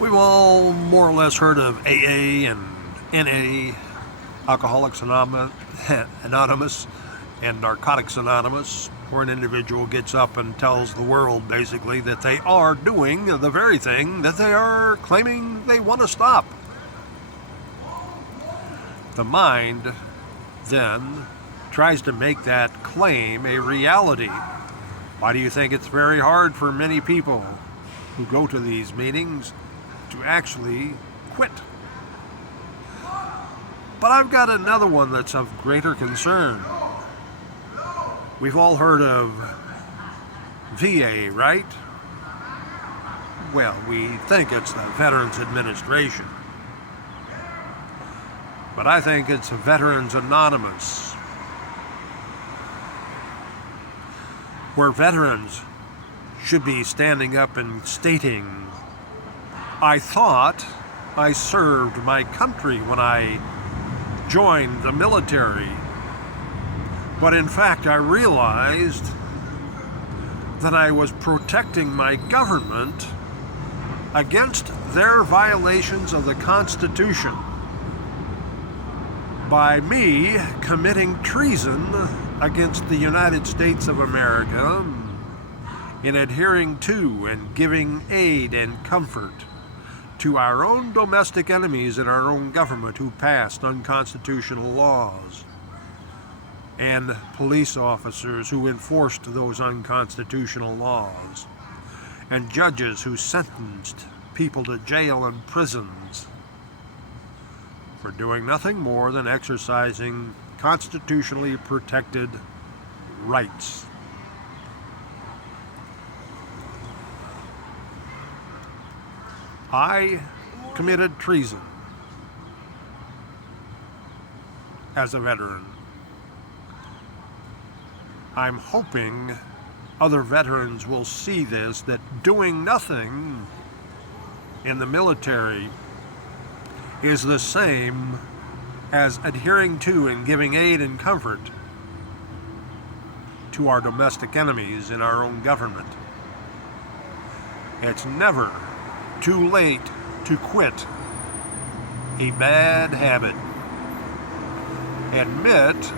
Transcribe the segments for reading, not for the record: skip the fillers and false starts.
We've all more or less heard of AA and NA, Alcoholics Anonymous, and Narcotics Anonymous, where an individual gets up and tells the world basically that they are doing the very thing that they are claiming they want to stop. The mind then tries to make that claim a reality. Why do you think it's very hard for many people who go to these meetings to actually quit? But I've got another one that's of greater concern. We've all heard of VA, right? Well, we think it's the Veterans Administration. But I think it's Veterans Anonymous, where veterans should be standing up and stating, I thought I served my country when I joined the military, but in fact I realized that I was protecting my government against their violations of the Constitution by me committing treason against the United States of America in adhering to and giving aid and comfort to our own domestic enemies in our own government who passed unconstitutional laws, and police officers who enforced those unconstitutional laws, and judges who sentenced people to jail and prisons for doing nothing more than exercising constitutionally protected rights. I committed treason as a veteran. I'm hoping other veterans will see this, that doing nothing in the military is the same as adhering to and giving aid and comfort to our domestic enemies in our own government. It's never too late to quit a bad habit. Admit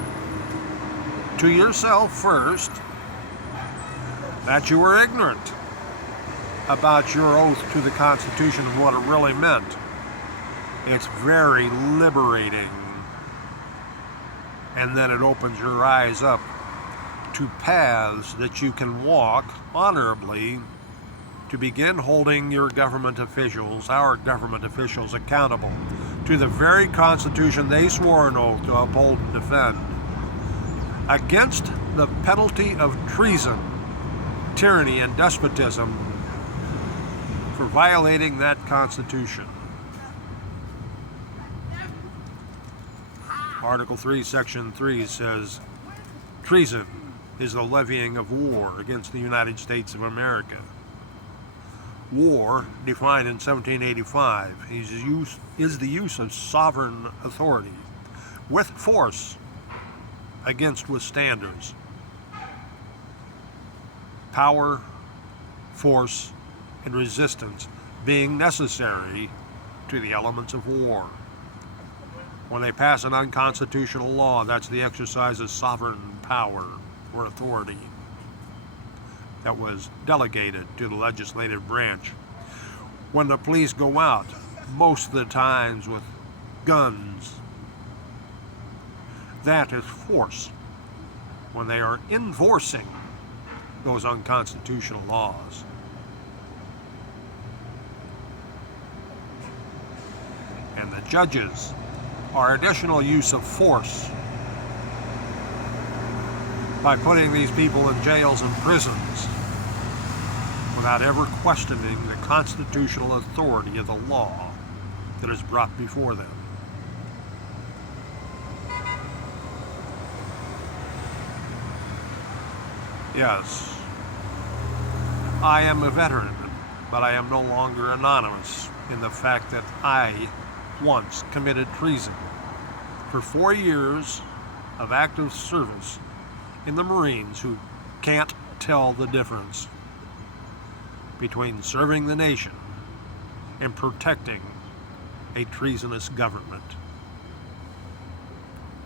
to yourself first that you were ignorant about your oath to the Constitution and what it really meant. It's very liberating. And then it opens your eyes up to paths that you can walk honorably to begin holding your government officials, our government officials, accountable to the very Constitution they swore an oath to uphold and defend, against the penalty of treason, tyranny, and despotism for violating that Constitution. Article 3, Section 3 says, treason is the levying of war against the United States of America. War, defined in 1785, is the use of sovereign authority with force against withstanders. Power, force, and resistance being necessary to the elements of war. When they pass an unconstitutional law, that's the exercise of sovereign power or authority that was delegated to the legislative branch. When the police go out, most of the times with guns, that is force. When they are enforcing those unconstitutional laws. And the judges are additional use of force by putting these people in jails and prisons without ever questioning the constitutional authority of the law that is brought before them. Yes, I am a veteran, but I am no longer anonymous in the fact that I once committed treason for 4 years of active service in the Marines who can't tell the difference between serving the nation and protecting a treasonous government.